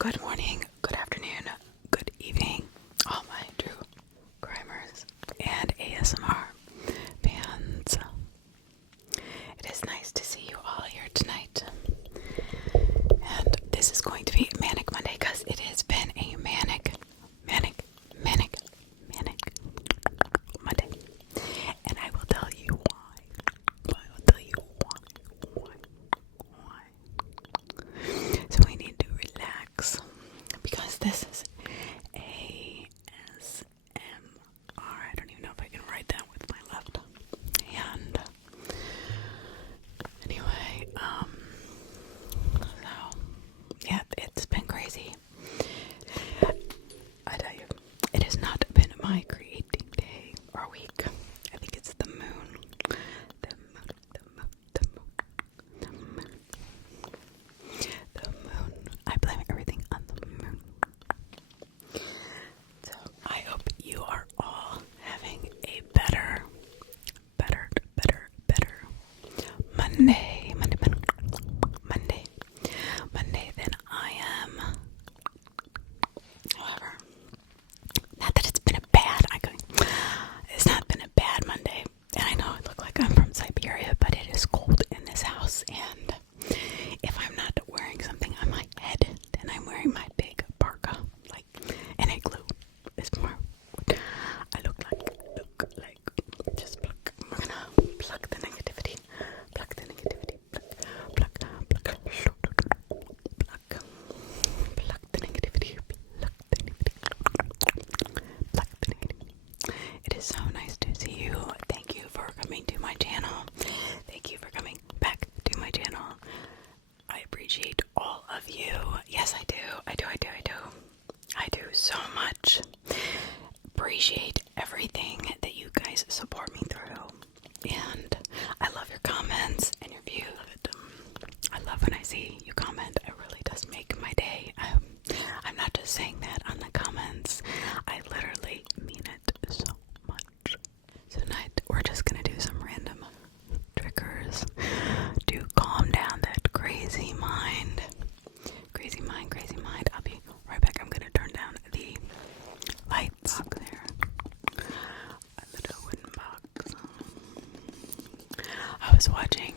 Good morning, good afternoon, good evening, all my true crimers and ASMR fans. It is nice to see you all here tonight. And this is going to be Manic Monday because it has been a manic Monday. And I will tell you why. So we need to relax because this is ASMR. I don't even know if I can write that with my left hand. Anyway, so yeah, it's been crazy. I tell you, it has not been my creating day or week. I think it's the moon. The moon. I blame everything on the moon. So I hope you are all having a better Monday than I am. However, not that it's been a bad, it's not been a bad Monday. And I know I look like I'm from Siberia, but it is cold in this house. And if I'm not wearing something on my head, then I'm wearing my big parka, like an igloo. It's more what I look like. Just pluck. We're gonna pluck the negativity. Pluck the negativity. Pluck the negativity. It is so nice to see you. Thank you for coming to my channel. Thank you for coming back to my channel. I appreciate all of you. Yes, I do. I do so much. Appreciate everything that you guys support me through. And I love your comments and your views. I love when I see you comment. It really does make my day. I'm not just saying that on the comments. I literally mean it so much. So tonight we're just gonna do some random triggers to calm down that crazy mind. Crazy mind. I'll be right back. I'm gonna turn down the lights there. A little wooden box. I was watching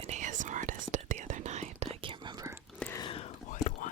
an ASMR artist the other night. I can't remember what one.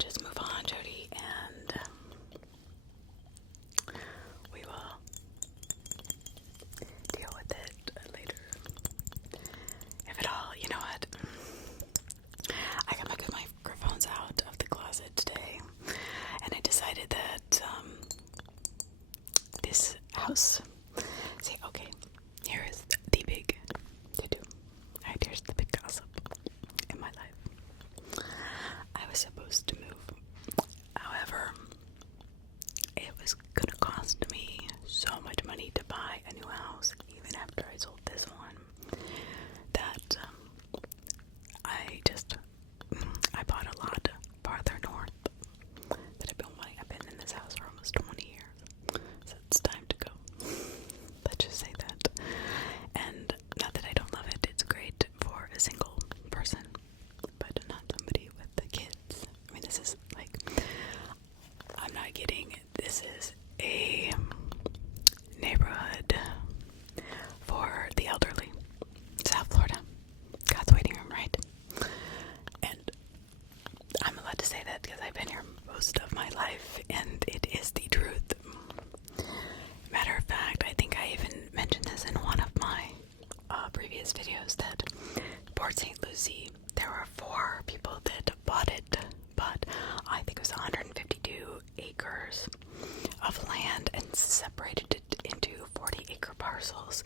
just move on, Jody, and we will deal with it later. If at all, you know what? I got my good microphones out of the closet today, and I decided that this house. See, okay, here is the big to-do. Right, here's the big gossip in my life. I was supposed to move. However, it was gonna cost me so much money to buy a new house, even after I sold this one, that I bought a lot farther north that I've been wanting. I've been in this house for almost 20 years, so it's time to go. Let's just say that. And not that I don't love it, it's great for a single person, but not somebody with the kids. I mean, this is like, I'm not kidding, this is a neighborhood for the elderly. South Florida, God's waiting room, right? And I'm allowed to say that because I've been here most of my life, and it is the truth. Matter of fact, I think I even mentioned this in one of my previous videos, that Port St. Lucie, there were 4 people that bought it, but I think it was 152 acres of land and separated it into 40-acre parcels.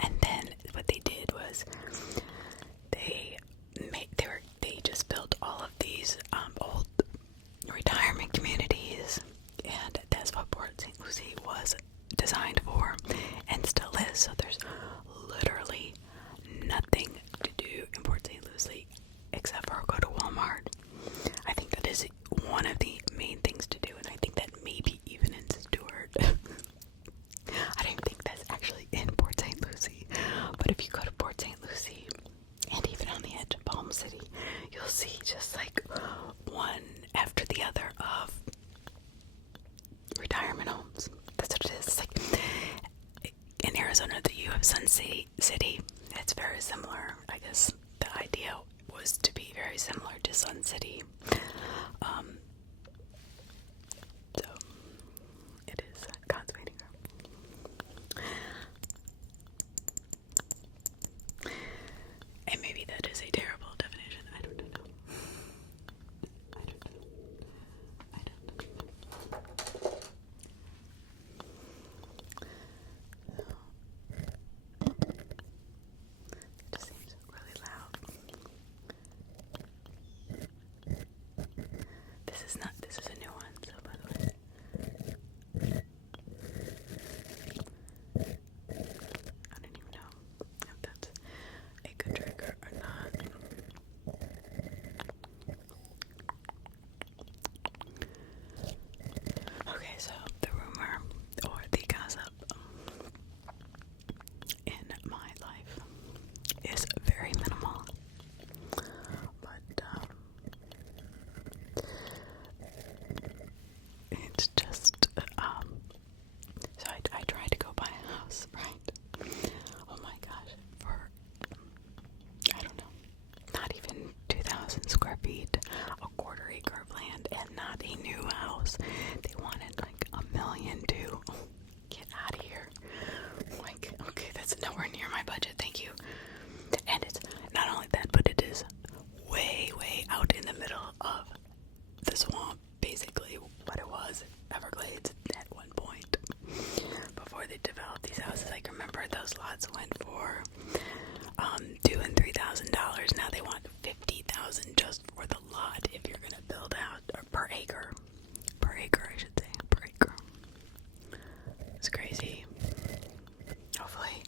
And then what they did was they just built all of these old retirement communities, and that's what Port St. Lucie was designed for and still is. So there's literally nothing to do in Port St. Lucie except for go to Walmart. I think that is one of the main things to do, and I think that maybe even in Stewart. I don't think that's actually in Port St. Lucie, but if you go to Port St. Lucie, and even on the edge of Palm City, you'll see just like one after the other of retirement homes. That's what it is. It's like in Arizona, you have Sun City. It's very similar. I guess the idea was to be very similar to Sun City. So it is God's waiting room. And maybe that is a terrible definition. I don't know. It just seems really loud. This is a new one, so by the way. I don't even know if that's a good trigger or not. Okay, so the rumor or the gossip in my life is very minimal, but it's just so I tried to go buy a house, right? Oh my gosh, for I don't know, not even 2,000 square feet, a quarter acre of land, and not a new house. They wanted like $1 million to get out of here. Like, okay, that's nowhere near my budget, thank you. And it's not only that, but it is way, way out in the middle of the swamp, basically what it was, Everglades at one point. Before they developed these houses, I can remember those lots went for $2,000 and $3,000. Now they want $50,000 just for the lot if you're gonna build out, or per acre, I should say, per acre. It's crazy. Hopefully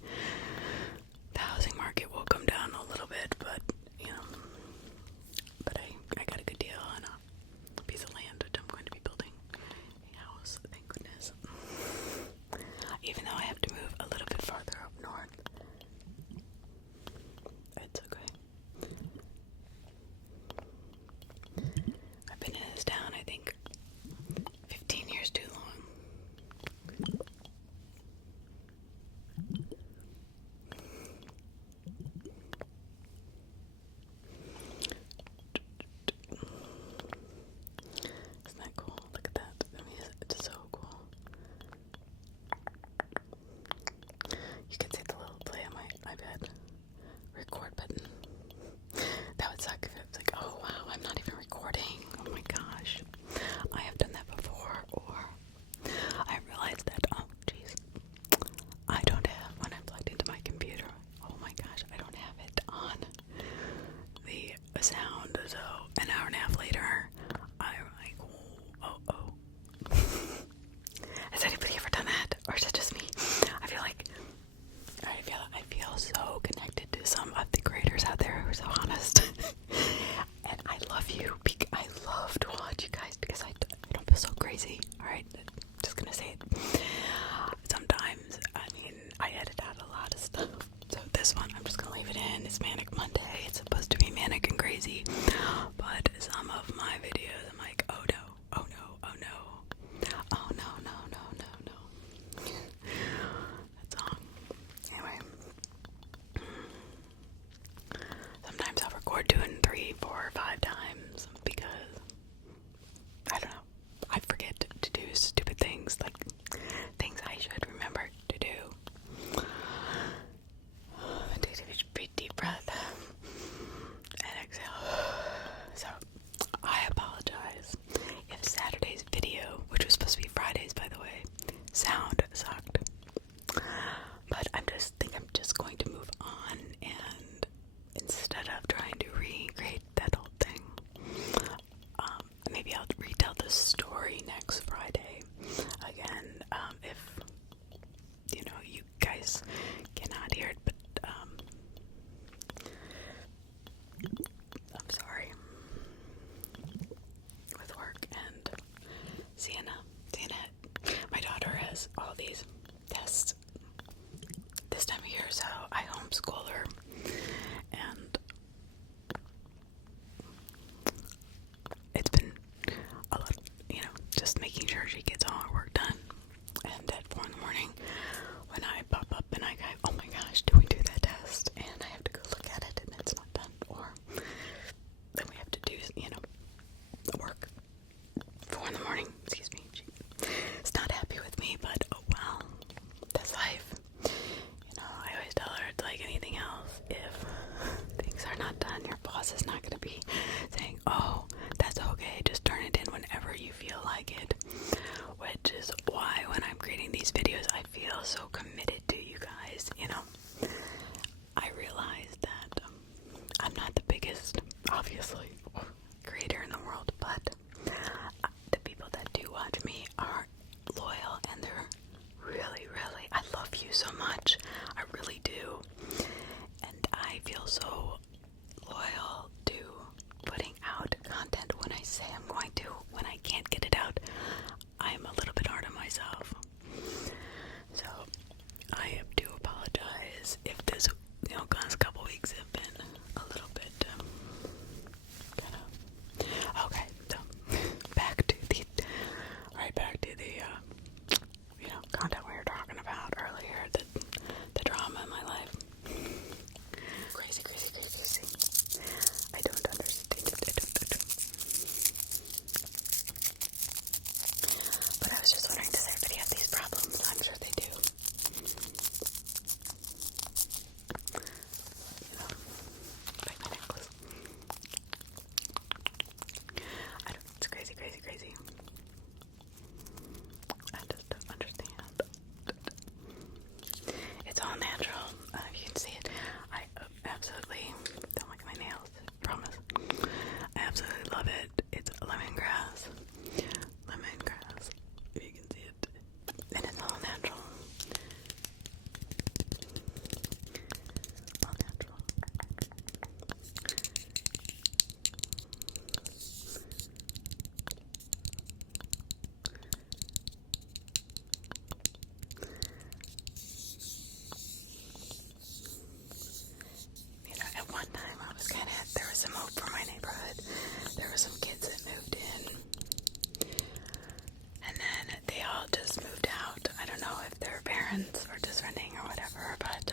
the housing market will come down a little bit, but you know, but I got a good deal on a piece of land which I'm going to be building a house, thank goodness. Even though I have to move a little bit farther up north, it's okay. I've been in this town, I think, 15 years too long. it's Manic Monday. It's supposed to be manic and crazy, but some of my videos, I'm like, oh no, oh no, oh no, oh no, no, no, no, no. That song. Anyway, sometimes I'll record 2 and 3, 4, or 5 times because I don't know. I forget to do stupid things, like things I should remember to do. Take a big deep breath and exhale. So, I apologize if Saturday's video, which was supposed to be Friday's by the way, sound sucked. But I'm just going to move on, and instead of trying to recreate that whole thing, maybe I'll retell the story next Friday. Again, if you guys cannot hear it, but I'm sorry. With work and Sienna, my daughter has all these tests this time of year, so I homeschool her, and it's been a lot, just making sure she gets all her work done. And at 4 in the morning, when I pop up and I go, oh my gosh, do we do that test? And I have to go look at it and it's not done, or then we have to do, work. 4 in the morning, excuse me. She's not happy with me, but oh well, that's life. I always tell her it's like anything else. If things are not done, your boss is not going to be saying, oh, that's okay, just turn it in whenever you feel like it. Which is why when I'm creating these videos, I feel so committed to you guys. I realize that I'm not the biggest, obviously, creator in the world, but the people that do watch me are loyal, and they're really, really, I love you so much. I really do. And I feel so loyal to putting out content when I say I'm going to. When I can't get it out, I'm a little bit hard on myself. So I do apologize if this, last couple weeks have been a little bit kind of okay. So back to the content we were talking about earlier, the drama in my life. Crazy. I don't understand it. But I was just wondering, does everybody have these problems? I'm sure they do. Like my necklace. It's crazy. I just don't understand. It's all natural. You can see it. I absolutely don't like my nails. Promise. I absolutely love it. It's lemongrass. If you can see it. And it's all natural. All natural. At one time I was there was some hope for my neighborhood. There were some kids that moved in, and then they all just moved out. I don't know if their parents were just renting or whatever, but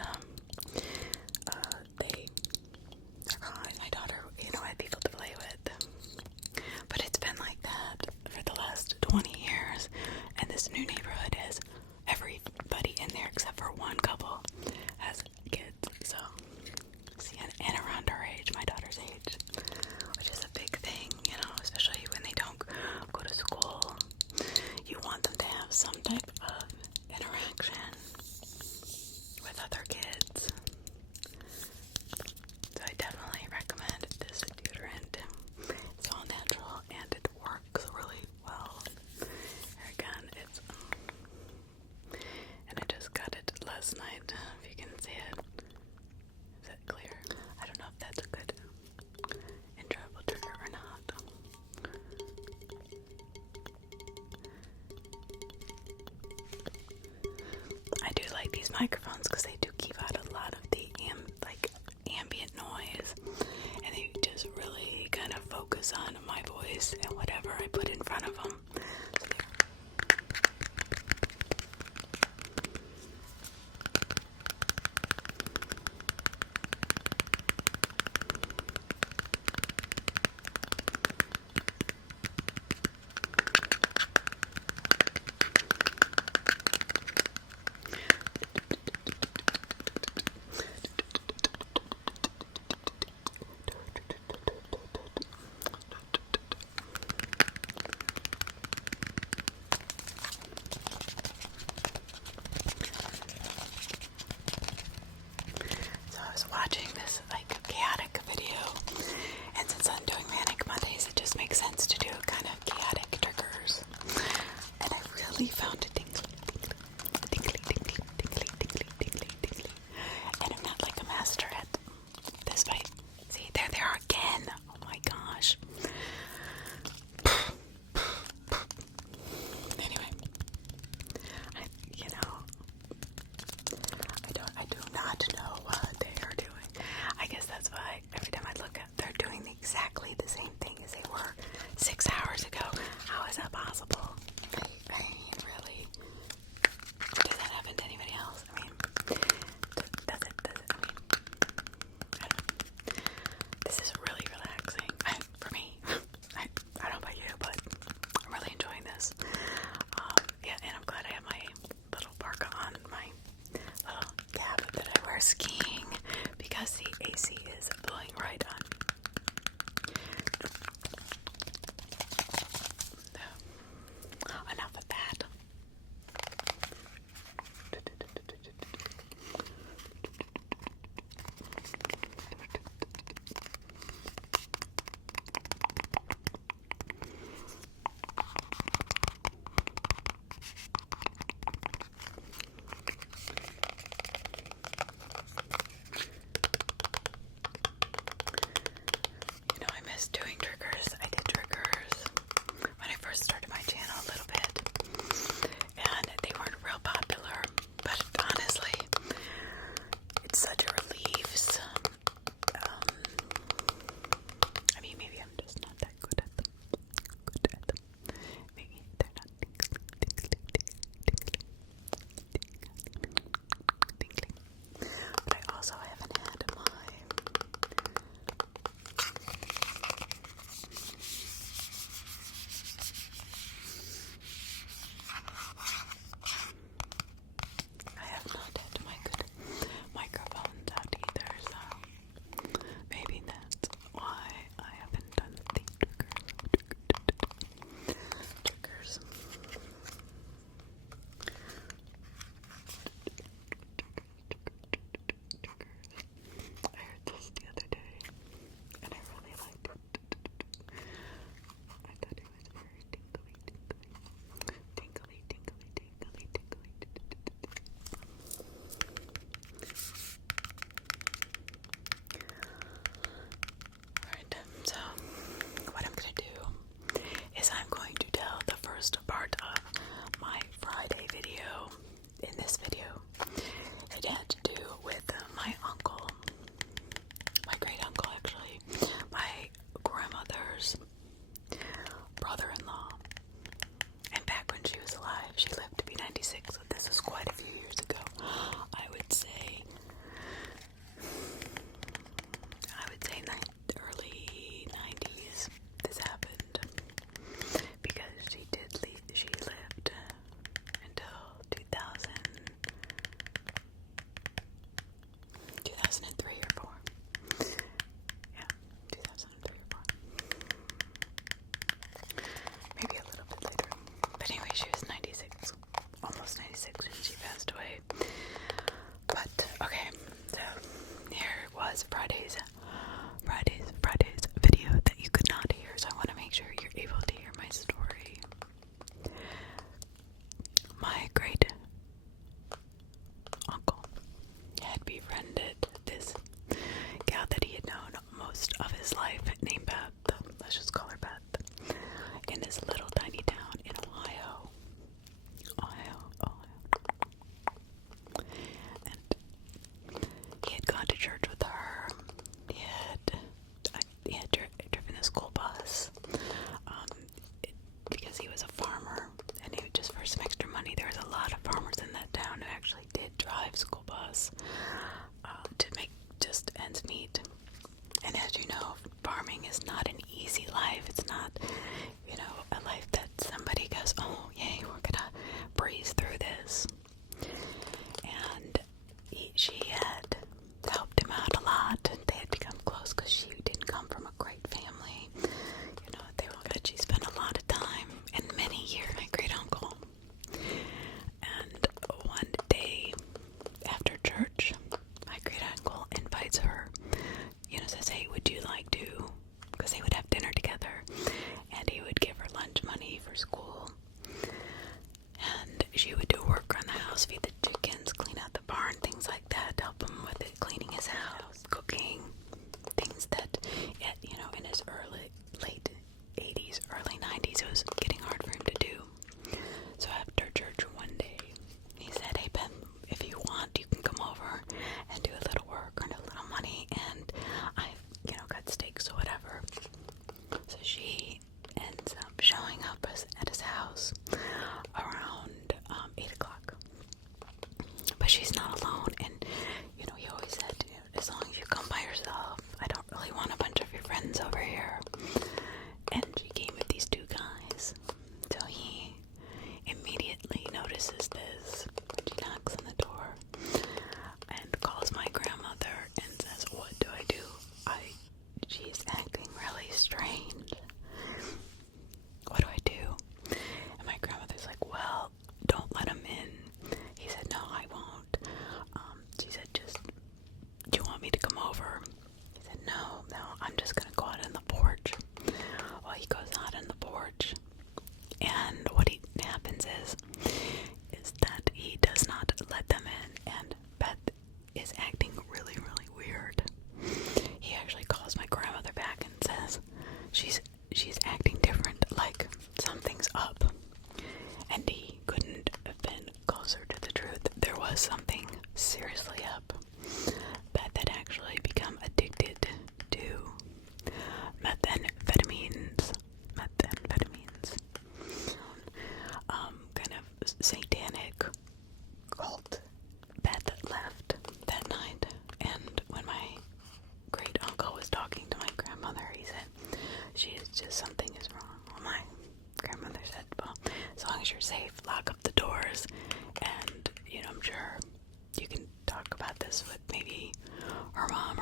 they're gone. My daughter, had people to play with. But it's been like that for the last 20 years, and this new neighborhood has everybody in there except for one couple has kids. So, see, and around her age, my daughter's age, which is a big thing, especially when they don't go to school. You want them to have some type of interaction with other kids. So I definitely recommend this deodorant. It's all natural and it works really well. Here again, and I just got it last night, if you can see it. Is that clear? I don't know if that's a good enjoyable trigger or not. I do like these microphones because they do keep out a lot of the ambient noise. finally found a tingly, tingly, tingly, tingly, tingly, tingly, tingly. And I'm not like a master at this, but see, there they are again. Oh my gosh. Anyway, I do not know what they are doing. I guess that's why every time I look at, they're doing exactly the same thing as they were 6 hours ago. How is that possible? I mean, really?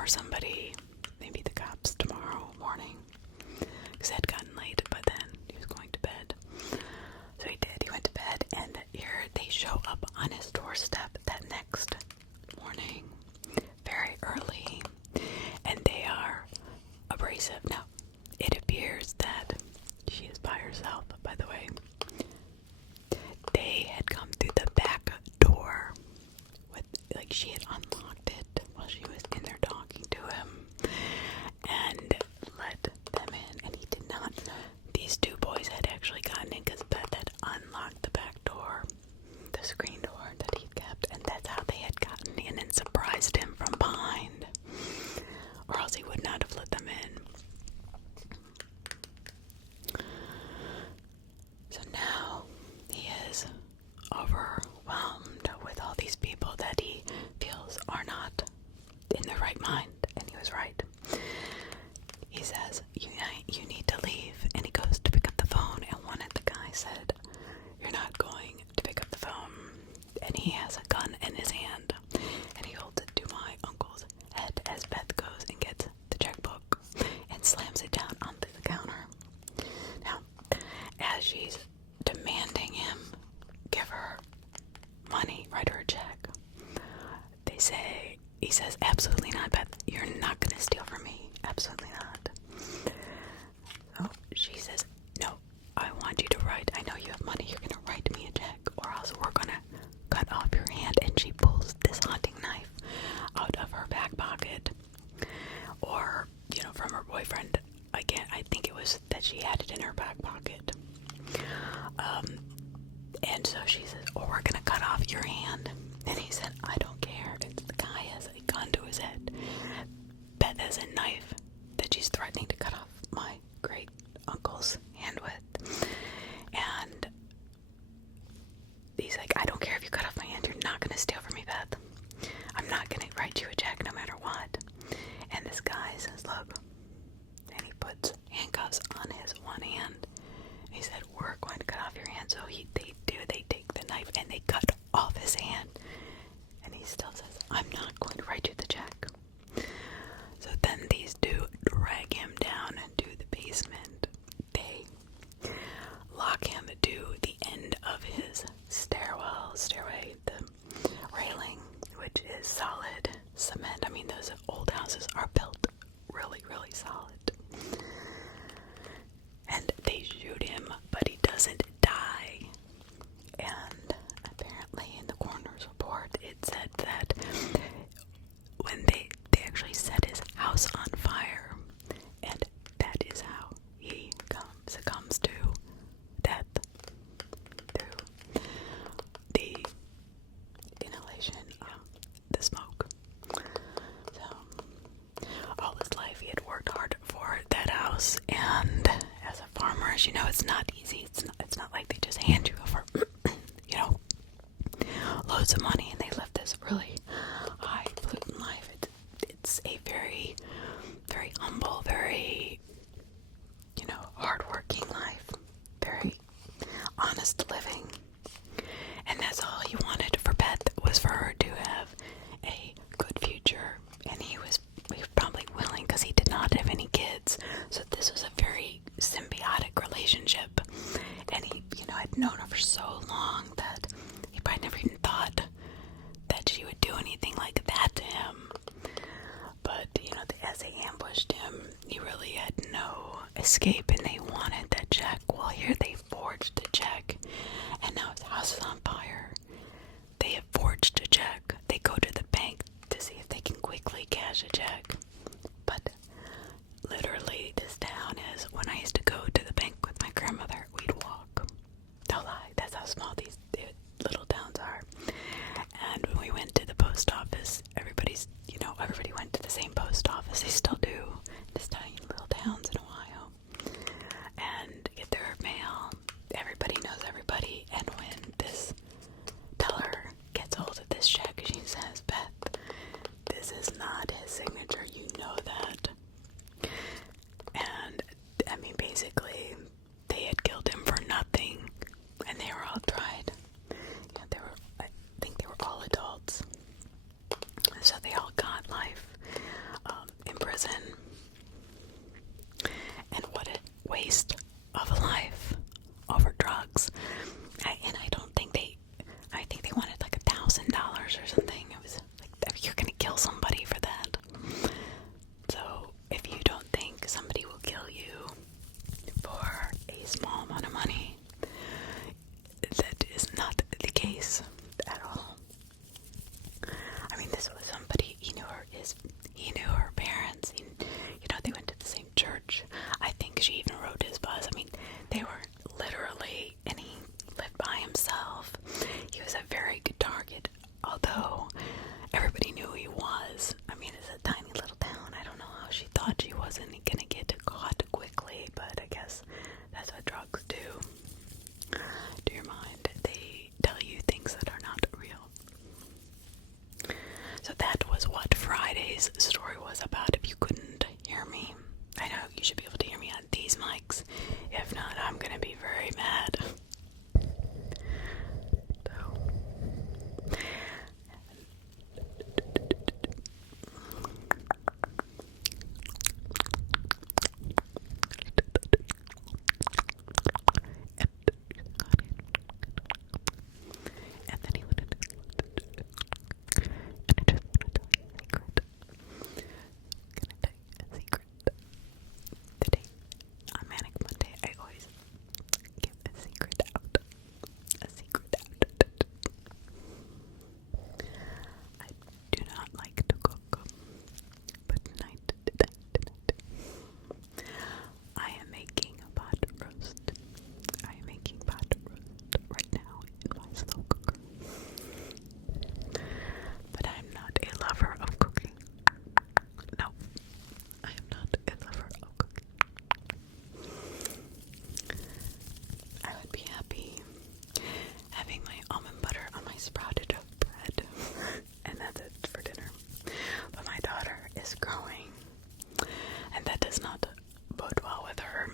or somebody, maybe the cops tomorrow morning, because it had gotten late by then. He was going to bed. So he did. He went to bed, and here they show up on his doorstep that next morning, very early, and they are abrasive. Now, it appears that she is by herself, by the way. They had come through the back door with, like, she had unlocked it while she was in there talking to him and let them in, and he did not. These two boys had actually gotten in because Beth had unlocked the back door, the screen door that he'd kept, and that's how they had gotten in and surprised him from behind, or else he would not have let them in. So now he is overwhelmed with all these people that he feels are not in their right mind, and he was right. He says, you need to leave, and he goes to pick up the phone, and one of the guys said, you're not going to pick up the phone, and he has a gun in his hand, and he holds it to my uncle's head as Beth goes and gets the checkbook and slams it down onto the counter. Now, as she's demanding him give her money, write her a check, he says, absolutely not, Beth, you're not going to steal from me, absolutely not. So she says, no, I want you to write, I know you have money, you're going to write me a check, or else we're going to cut off your hand. And she pulls this hunting knife out of her back pocket, or, from her boyfriend. Again, I think it was that she had it in her back pocket. And so she says, we're going to cut off your hand. And he said, I don't care. The guy has a gun to his head. Beth has a knife that she's threatening to cut off my great uncle's hand with. And he's like, I don't care if you cut off my hand. You're not going to steal from me, Beth. I'm not going to write you a check no matter what. And this guy says, look. And he puts handcuffs on his one hand. He said, we're going to cut off your hand. So they take the knife and they cut off his hand. And he still says, I'm not going to write you the check. So then these two drag him down to the basement. They lock him to the end of his stairway, the railing, which is solid cement. I mean, those old houses are built really, really solid. And they shoot him, but he doesn't die. And apparently in the coroner's report, it said that when they actually set his house on fire, and that is how he succumbs to death through the inhalation of the smoke. So all his life he had worked hard for that house, and as a farmer, as you know, it's not easy. It's not like they just hand you over loads of money and they live this really highfalutin life. It's a very, very humble, very hardworking life, very honest living. And that's all he wanted for Beth, was for her to have a good future. And he was probably willing, because he did not have any kids. So this was a very symbiotic relationship. And he, had known her for so long that he probably never even thought that she would do anything like that to him. But, as they ambushed him, he really had no escape, and they wanted that check. Well, here they forged the check, and now his house is on fire. They have forged a check. They go to the bank to see if they can quickly cash a check. But literally, this town is, when I used to go to the bank with my grandmother, we'd walk. Don't lie, that's how small these little towns are. And when we went to the post office, everybody went to the same post office. They still do, in these tiny little towns in Ohio. And get their having my almond butter on my sprouted bread, and that's it for dinner. But my daughter is growing, and that does not bode well with her.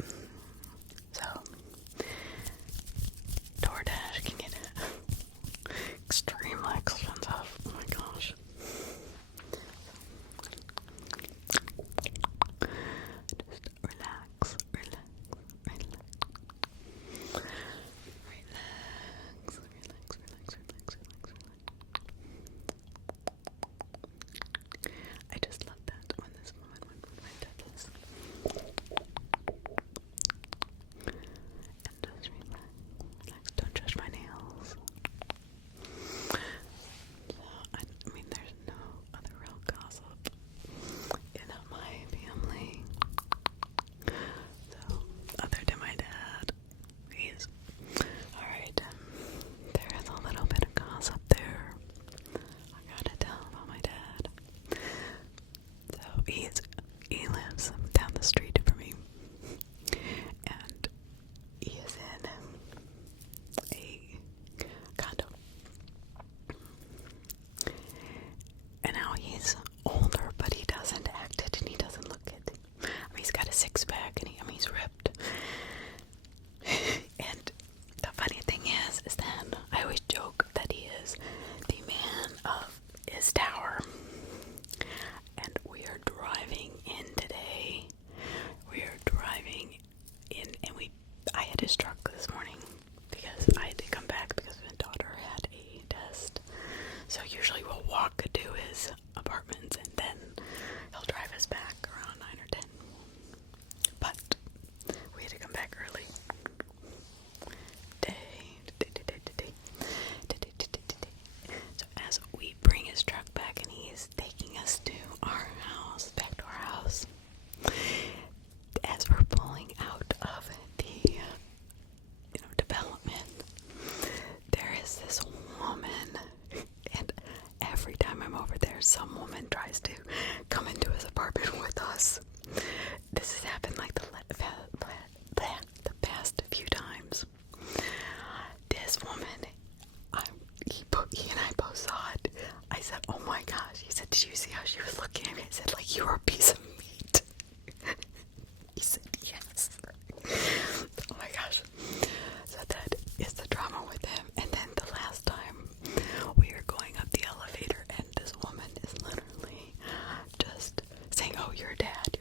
So, DoorDash can get extremely expensive. Oh my gosh. Just relax. I just love that when this moment when my dad is. And just relax. Don't judge my nails. So, I mean, there's no other real gossip in my family. So, other than my dad, he's alright. There is a little bit of gossip there. I gotta tell about my dad. So he lives down the street from me, and he is in a condo. And now he's older, but he doesn't act it, and he doesn't look it. I mean, he's got a six-pack, and he's ripped. And the funny thing is that I always joke that he is the man of his tower. And we are driving in today. We are driving in, and I had his truck this morning because I had to come back because my daughter had a test. So usually we'll walk to his apartments, and then he'll drive us back around 9 or 10. But we had to come back early. So as we bring his truck back, and he's taking us to our house, back to our house, as we're pulling out of the development, there is this woman, and every time I'm over there, some woman tries to come into his apartment with us. This has happened like the past few times. This woman, he and I both saw it. I said, oh my gosh. He said, did you see how she was looking at me? I said, like, you were a piece of meat. He said, yes. Oh my gosh. So that is the drama with him. And then the last time we are going up the elevator, and this woman is literally just saying, oh, your dad,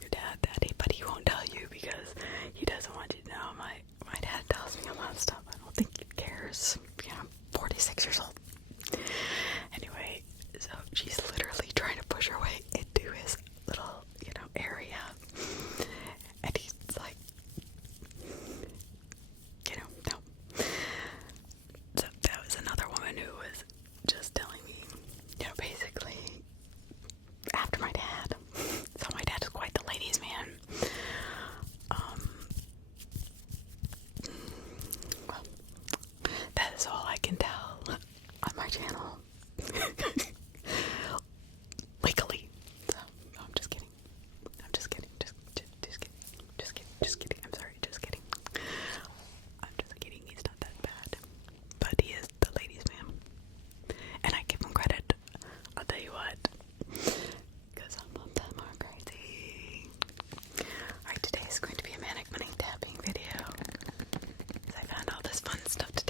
your dad, daddy, but he won't tell you because he doesn't want you to know. My dad tells me a lot of stuff. I don't think he cares. I'm 46 years old. Anyway, so she's literally trying to push her way into his little, area. And he's like, no. So that was another woman who was just telling me, basically, after my dad. So my dad is quite the ladies' man. Well, that is all I can tell on my channel. Legally. So, no, I'm just kidding. Just kidding. I'm sorry, just kidding. I'm just kidding. He's not that bad. But he is the ladies' man. And I give him credit. I'll tell you what. Because some of them are crazy. Alright, today is going to be a Manic Monday tapping video. I found all this fun stuff to